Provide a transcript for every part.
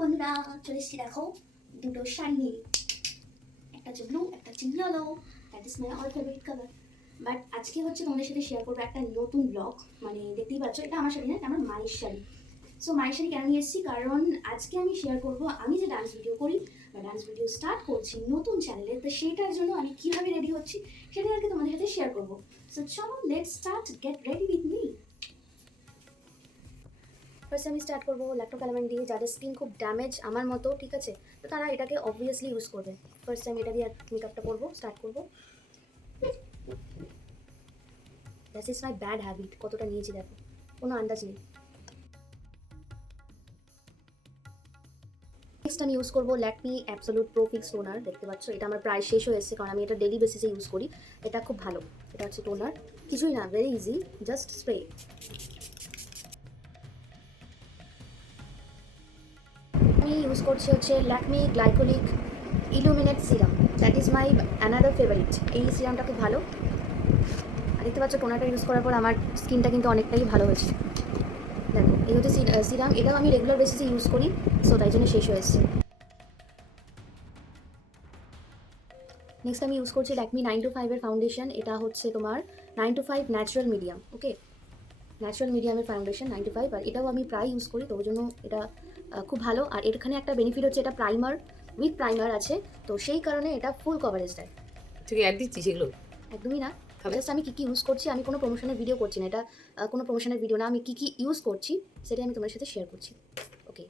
বন্ধুরা, চলে এসেছি দেখো দুটো শাড়ি নিয়ে। একটা হচ্ছে ব্লু একটা হচ্ছে yellow that is my all favourite colour but আজকে হচ্ছে তোমাদের সাথে শেয়ার করব একটা নতুন ব্লগ মানে দেখতেই পাচ্ছ, এটা আমার শাড়ি না, এটা আমার মায়ের শাড়ি। সো মায়ের শাড়ি কেন নিয়ে এসেছি? কারণ আজকে আমি শেয়ার করব, আমি যে ডান্স ভিডিও করি, বা ডান্স ভিডিও স্টার্ট করছি নতুন চ্যানেলে তো সেইটার জন্য আমি কীভাবে রেডি হচ্ছি সেটা আর কি তোমাদের সাথে শেয়ার করব। সো চলো let start get ready with me first আমি স্টার্ট করব ল্যাপটপ এলিমেন্ট দিয়ে, যাদের স্কিন খুব ড্যামেজ আমার মতো, ঠিক আছে? তো তারা এটাকে অবভিয়াসলি ইউজ করবে। ফার্স্ট আমি এটা দিয়ে মেকআপটা করব স্টার্ট করব। That is my bad habit কতটা নিয়েছি দেখো, কোনো আন্দাজ নেই। নেক্সট আমি ইউজ করব Lakme absolute pro fix toner দেখতে পাচ্ছ? এটা আমার প্রায় শেষ হয়ে এসেছে, কারণ আমি এটা ডেলি বেসিসে ইউজ করি। এটা খুব ভালো, এটা হচ্ছে টোনার কিছুই না ভেরি ইজি জাস্ট স্প্রে আমি ইউজ করছি হচ্ছে Lakme glycolic illuminate serum that is my another favourite এই সিরামটা খুব ভালো। আর দেখতে পাচ্ছ টোনারটা ইউজ করার পর আমার স্কিনটা কিন্তু অনেকটাই ভালো হয়েছে। দেখো, এই হচ্ছে সিরাম এটাও আমি রেগুলার বেসিসে ইউজ করি সো তাই জন্য শেষ হয়েছে নেক্সট আমি ইউজ করছি ল্যাকমি নাইন টু ফাইভের ফাউন্ডেশন এটা হচ্ছে তোমার nine two five natural medium okay natural মিডিয়ামের ফাউন্ডেশন নাইন টু ফাইভ আর এটাও আমি প্রায় ইউজ করি, তো ওই জন্য এটা খুব ভালো। আর এখানে একটা বেনিফিট হচ্ছে এটা প্রাইমার উইথ প্রাইমার আছে। তো সেই কারণে এটা ফুল কভারেজ দেয়। তুই অ্যাড দিচ্ছি সেগুলো একদমই না। জাস্ট আমি কী কী ইউজ করছি আমি কোনো প্রমোশনের ভিডিও করছি না। এটা কোনো প্রমোশনের ভিডিও না। আমি কী কী ইউজ করছি সেটা আমি তোমার সাথে শেয়ার করছি। ওকে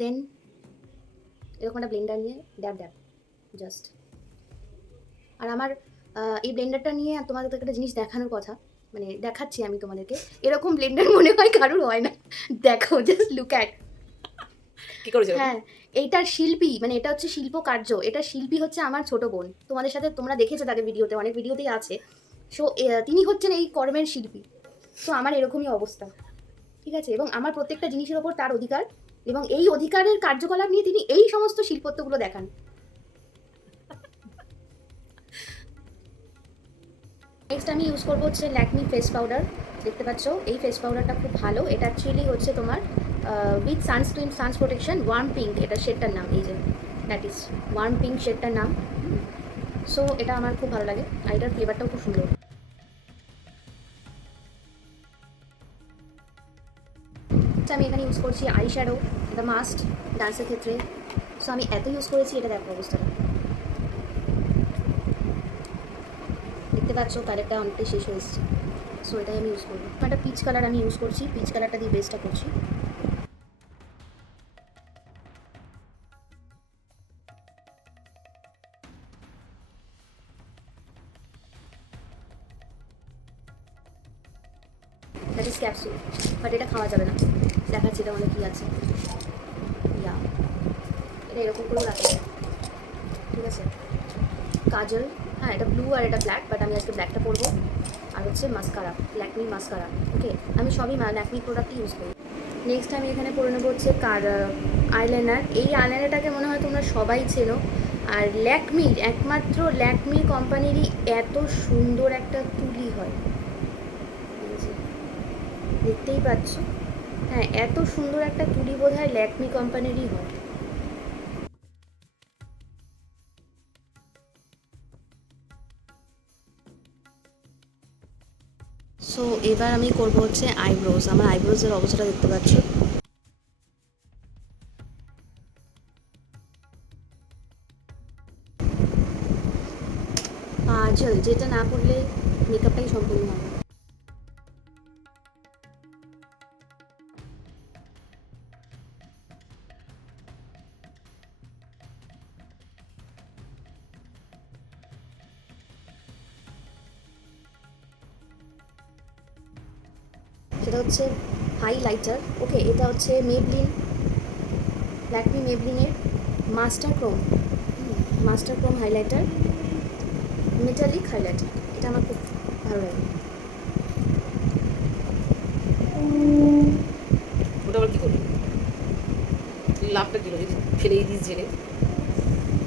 দেন এরকম একটা ব্লেন্ডার নিয়ে ড্যাব ড্যাব জাস্ট আর আমার এই ব্লেন্ডারটা নিয়ে তোমাদের একটা জিনিস দেখানোর কথা। মানে দেখাচ্ছি আমি তোমাদেরকে। এরকম ব্লেন্ডার মনে হয় কারোর হয় না। দেখো জাস্ট লুক অ্যাট কি করেছ হ্যাঁ এইটার শিল্পী মানে এটা হচ্ছে শিল্প কার্য এটা শিল্পী হচ্ছে আমার ছোট বোন। তোমাদের সাথে তোমরা দেখেছ তাদের ভিডিওতে অনেক ভিডিওতেই আছে। সো তিনি হচ্ছেন এই কর্মের শিল্পী। সো আমার এরকমই অবস্থা। ঠিক আছে? এবং আমার প্রত্যেকটা জিনিসের ওপর তার অধিকার। এবং এই অধিকারের কার্যকলাপ নিয়ে তিনি এই সমস্ত শিল্পত্বগুলো দেখান। নেক্সট আমি ইউজ করব হচ্ছে ল্যাকমি ফেস পাউডার দেখতে পাচ্ছ? এই ফেস পাউডারটা খুব ভালো। এটা অ্যাকচুয়ালি হচ্ছে তোমার with sunscreen suns protection warm pink এটা শেডটার নাম, এই যে দ্যাট ইজ ওয়ার্ম পিঙ্ক শেডটার নাম। সো এটা আমার খুব ভালো লাগে। আর এটার ফ্লেভারটাও খুব সুন্দর। আমি এখানে ইউজ করছি আই শ্যাডো দ্য মাস্ট ডান্সের ক্ষেত্রে। সো আমি এত ইউজ করেছি, এটা দেখো অবস্থাটা। দেখতে পাচ্ছ কালারটা অনেকটাই শেষ হয়ে এসেছে। সো এটাই আমি ইউজ করব। একটা পিচ কালার আমি ইউজ করছি পিচ কালারটা দিয়ে বেসটা করছি। দ্যাট ইজ ক্যাপসুল বাট এটা খাওয়া যাবে না। দেখাচ্ছি এটা মানে কী আছে। ইয়া এটা এরকম করেও রাখা ঠিক আছে? কাজল হ্যাঁ এটা ব্লু আর এটা ব্ল্যাক বাট আমি আজকে ব্ল্যাকটা পরবো। আর হচ্ছে মাস্কারা ল্যাকমি মাস্কারা ওকে আমি সবই ল্যাকমি প্রোডাক্ট ইউজ করি। নেক্সট আমি এখানে পরে নেব হচ্ছে কার আইলাইনার এই আইলাইনারটাকে মনে হয় তোমরা সবাই চেনো। আর ল্যাকমির একমাত্র ল্যাকমি কোম্পানিরই এত সুন্দর একটা তুলি হয়। দেখতেই পাচ্ছ? হ্যাঁ এত সুন্দর একটা তুলি বোধ হয় ল্যাকমি কোম্পানিরই হয়। সো এবার আমি করব হচ্ছে আইব্রোজ আমার আইব্রোজের অবস্থাটা দেখতে পাচ্ছি। আচ্ছা যেটা না করলে মেকআপটাই সম্পূর্ণ হবে। সেটা হচ্ছে হাইলাইটার ওকে এটা হচ্ছে Maybelline Lakme মেবলিনের master chrome master chrome highlighter metallic highlighter এটা আমার খুব ভালো লাগে। ওটা আবার কি ফেলেই দিস জেলে,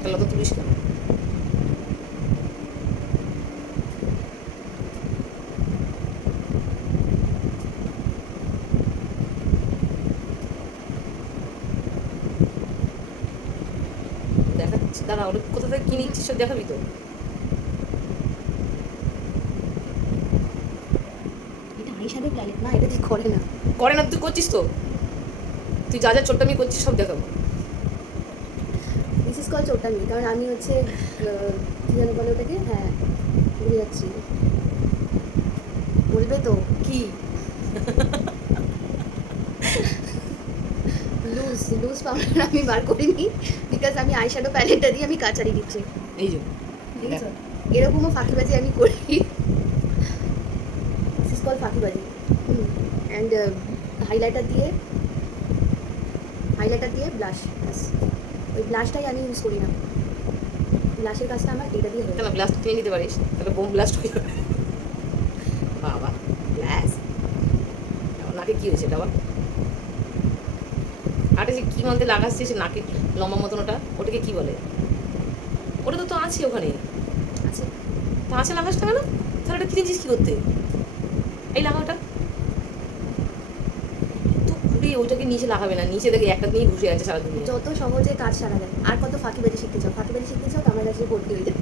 তাহলে তো তুলিস কেন দাঁড়া ওটা কোথা থেকে কিনে নিচ্ছিস সব দেখাবি তো। এটা আইসাদের প্ল্যানেট না? এটা ঠিক করে না? করে না তুই করছিস তো। তুই যা যা চোট্টামি করছিস সব দেখাবো। ইজ কল চোটামি কারণ আমি হচ্ছে কি যেন বলে ওটাকে? হ্যাঁ ভুলে যাচ্ছি। বলবে তো কি? লুজ লুজ পাউডার আমি বার করিনি বিকজ আমি আইশ্যাডো প্যালেটটা দিয়ে আমি কাচারি দিচ্ছি। এই যে। এরকমও ফাঁকিবাজি আমি করি। দিস কল ফাঁকিবাজি। অ্যান্ড হাইলাইটার দিয়ে হাইলাইটার দিয়ে ব্লাশ ওই ব্লাশটাই আমি ইউজ করি না। ব্লাশের কাজটা আমার এটা দিয়ে হয় কেন ব্লাস্ট কিনে নিতে পারিস? তাহলে বোম ব্লাস্ট হয়ে যাবে। বাবা। ব্লাস্ট নাকে কি হয়েছে এটা আবার? আরে যে কি মধ্যে লাগাচ্ছিস নাকে লম্বা মতন ওটা? ওটাকে কি বলে? ওটা তো তো আছে ওখানে। আছে তা আছে লাগাস না কেন? তাহলে ওটা কিনেছিস কি করতে? এই লাগা ওটা। তো ঘুরে ওইটাকে নিচে লাগাবে না। নিচে দেখে একটা নিয়েই ঘুষে আছে সারাদিন। যত সহজে কাজ সারা যায় আর কত ফাঁকিবাজি শিখতে চাও? ফাঁকিবাজি শিখতে চাও তো আমার কাছে ভর্তি হয়ে যাবে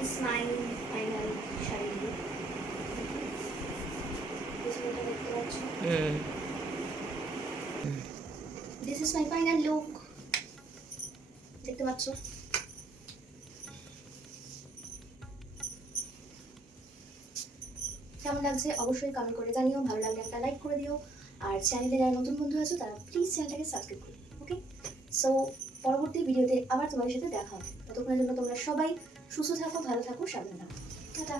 That is my final sari look. পেছনেটা দেখতে পাচ্ছ? হুম This is my final look. দেখতে পাচ্ছ কেমন লাগছে অবশ্যই কমেন্ট করে জানিও ভালো লাগলে একটা লাইক করে দিও আর চ্যানেলে যারা নতুন বন্ধু আছো তারা প্লিজ চ্যানেলটাকে সাবস্ক্রাইব করো ওকে সো পরবর্তী ভিডিওতে আবার তোমাদের সাথে দেখা হবে ততক্ষণের জন্য তোমরা সবাই সুস্থ থাকো ভালো থাকো সাবধানে থাকো টাটা